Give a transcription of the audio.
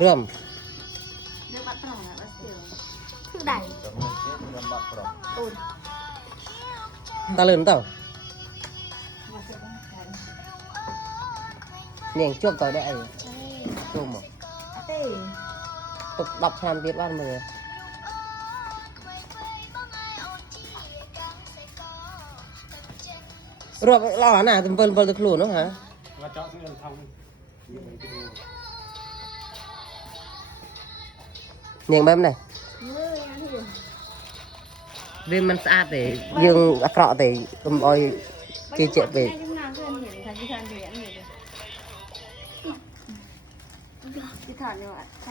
เริ่ม เรื่องบัตรทองนะบัตรเสียวคือใดตูน ตาเลื่นเต่าเนี่ยช่วงต่อได้ไอ้ช่วงหมด เต้ ตกดับชามเตียบ้านมือรวบรอหน้าตึมเปิลเปิลตะครูเนาะฮะ มาเจาะเงินทำ เนี่ยแบบnày เมื่อยังที่ vì mình xa để dương cọ để oi chia chuyện về จุ่มน้ำเพื่อนเห็นทันที่ทันเห็นเลยที่ถอดเนี่ยใคร